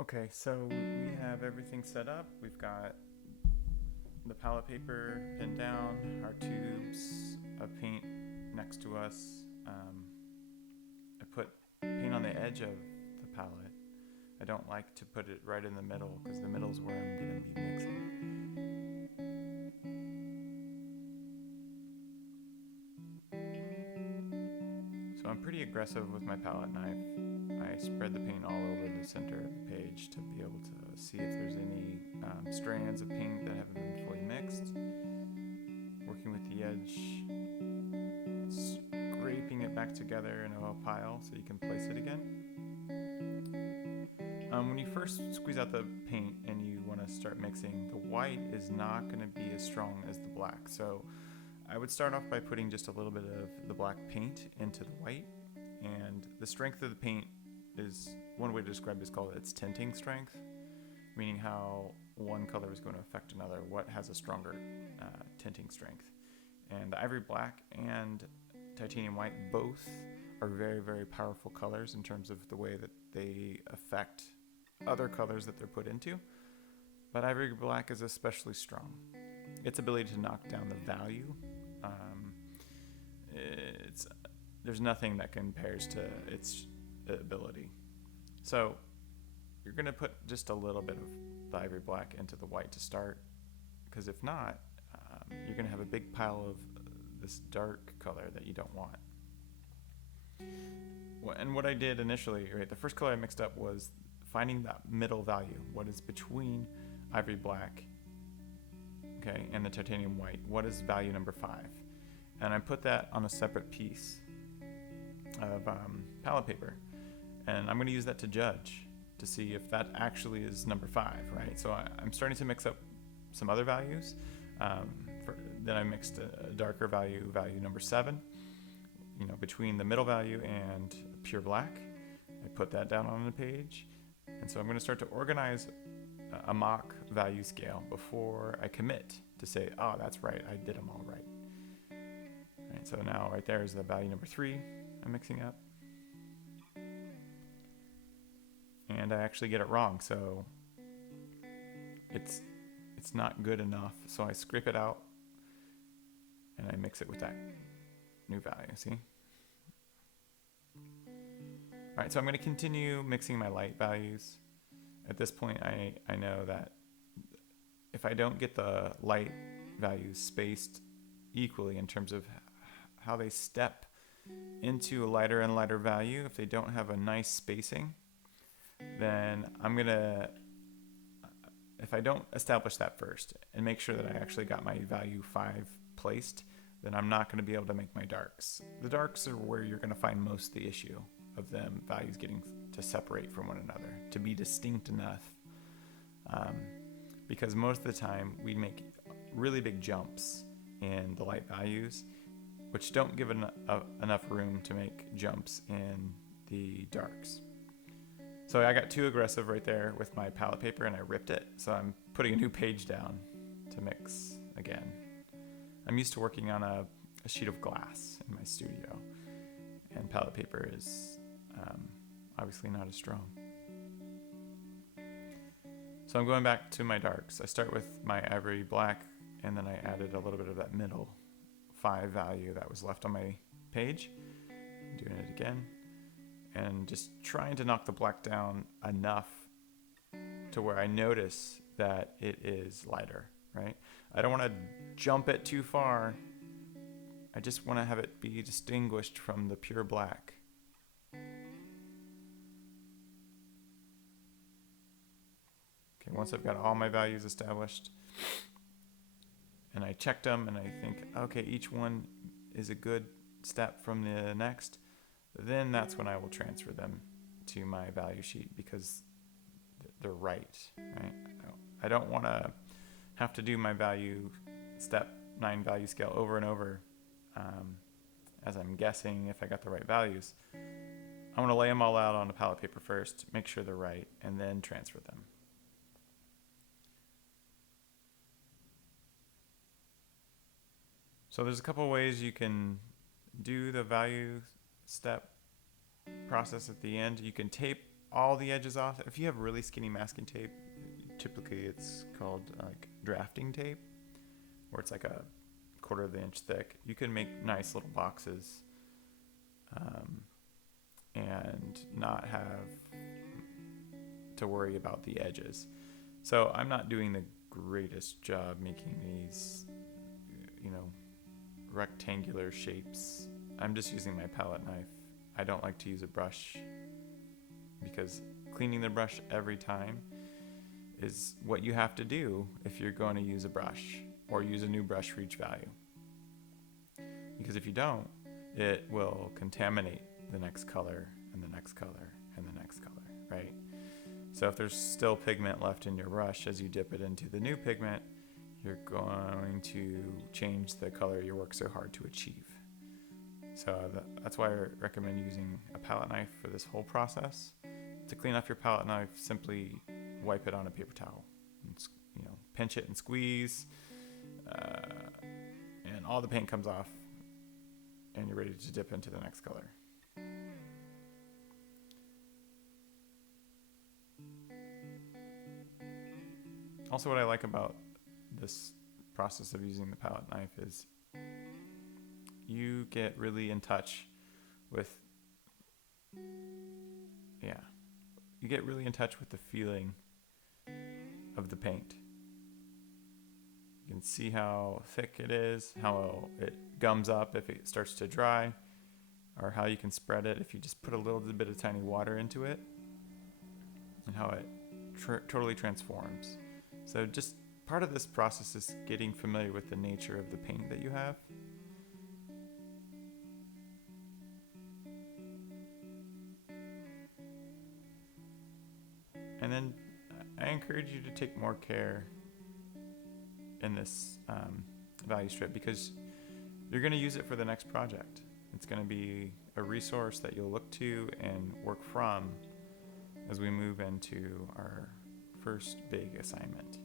Okay, so we have everything set up. We've got the palette paper pinned down, our tubes of paint next to us. I put paint on the edge of the palette. I don't like to put it right in the middle because the middle is where I'm going to be mixing. So I'm pretty aggressive with my palette knife. I spread the paint all over the center of the page to be able to see if there's any strands of paint that haven't been fully mixed. Working with the edge, scraping it back together in a pile so you can place it again. When you first squeeze out the paint and you want to start mixing, the white is not going to be as strong as the black. So I would start off by putting just a little bit of the black paint into the white, and the strength of the paint is, one way to describe it is called its tinting strength, meaning how one color is going to affect another, what has a stronger tinting strength. And the ivory black and titanium white both are very, very powerful colors in terms of the way that they affect other colors that they're put into, but ivory black is especially strong. Its ability to knock down the value, there's nothing that compares to its ability. So you're going to put just a little bit of the ivory black into the white to start, because if not, you're going to have a big pile of this dark color that you don't want. And what I did initially, right, the first color I mixed up was finding that middle value, what is between ivory black, okay, and the titanium white. What is value number 5? And I put that on a separate piece of palette paper, and I'm going to use that to judge to see if that actually is number 5, right? So I'm starting to mix up some other values. Then I mixed a darker value number 7, between the middle value and pure black. I put that down on the page, and so I'm going to start to organize a mock value scale before I commit to say, oh, that's right, I did them all right. Right, so now right there is the value number 3 I'm mixing up. And I actually get it wrong, so it's not good enough. So I scrape it out and I mix it with that new value, see? All right, so I'm going to continue mixing my light values. At this point, I know that if I don't get the light values spaced equally in terms of how they step into a lighter and lighter value, if they don't have a nice spacing, then if I don't establish that first and make sure that I actually got my value 5 placed, then I'm not going to be able to make my darks. The darks are where you're going to find most of the issue of them values getting to separate from one another, to be distinct enough. Because most of the time we make really big jumps in the light values, which don't give enough room to make jumps in the darks. So I got too aggressive right there with my palette paper and I ripped it. So I'm putting a new page down to mix again. I'm used to working on a sheet of glass in my studio, and palette paper is obviously not as strong. So I'm going back to my darks. I start with my ivory black, and then I added a little bit of that middle 5 value that was left on my page. I'm doing it again, and just trying to knock the black down enough to where I notice that it is lighter, right? I don't want to jump it too far. I just want to have it be distinguished from the pure black. Okay, once I've got all my values established and I checked them and I think, okay, each one is a good step from the next, then that's when I will transfer them to my value sheet because they're right? I don't want to have to do my value step 9 value scale over and over as I'm guessing if I got the right values. I want to lay them all out on a palette paper first, make sure they're right, and then transfer them. So there's a couple ways you can do the value step process at the end. You can tape all the edges off. If you have really skinny masking tape, typically it's called like drafting tape, where it's like a 1/4 of the inch thick. You can make nice little boxes and not have to worry about the edges. So I'm not doing the greatest job making these, rectangular shapes. I'm just using my palette knife. I don't like to use a brush because cleaning the brush every time is what you have to do if you're going to use a brush or use a new brush for each value. Because if you don't, it will contaminate the next color and the next color and the next color, right? So if there's still pigment left in your brush as you dip it into the new pigment, you're going to change the color you work so hard to achieve. So that's why I recommend using a palette knife for this whole process. To clean off your palette knife, simply wipe it on a paper towel, and, pinch it and squeeze, and all the paint comes off, and you're ready to dip into the next color. Also, what I like about this process of using the palette knife is you get really in touch with the feeling of the paint. You can see how thick it is, how it gums up if it starts to dry, or how you can spread it if you just put a little bit of tiny water into it, and how it totally transforms. So just part of this process is getting familiar with the nature of the paint that you have. And then I encourage you to take more care in this value strip, because you're going to use it for the next project. It's going to be a resource that you'll look to and work from as we move into our first big assignment.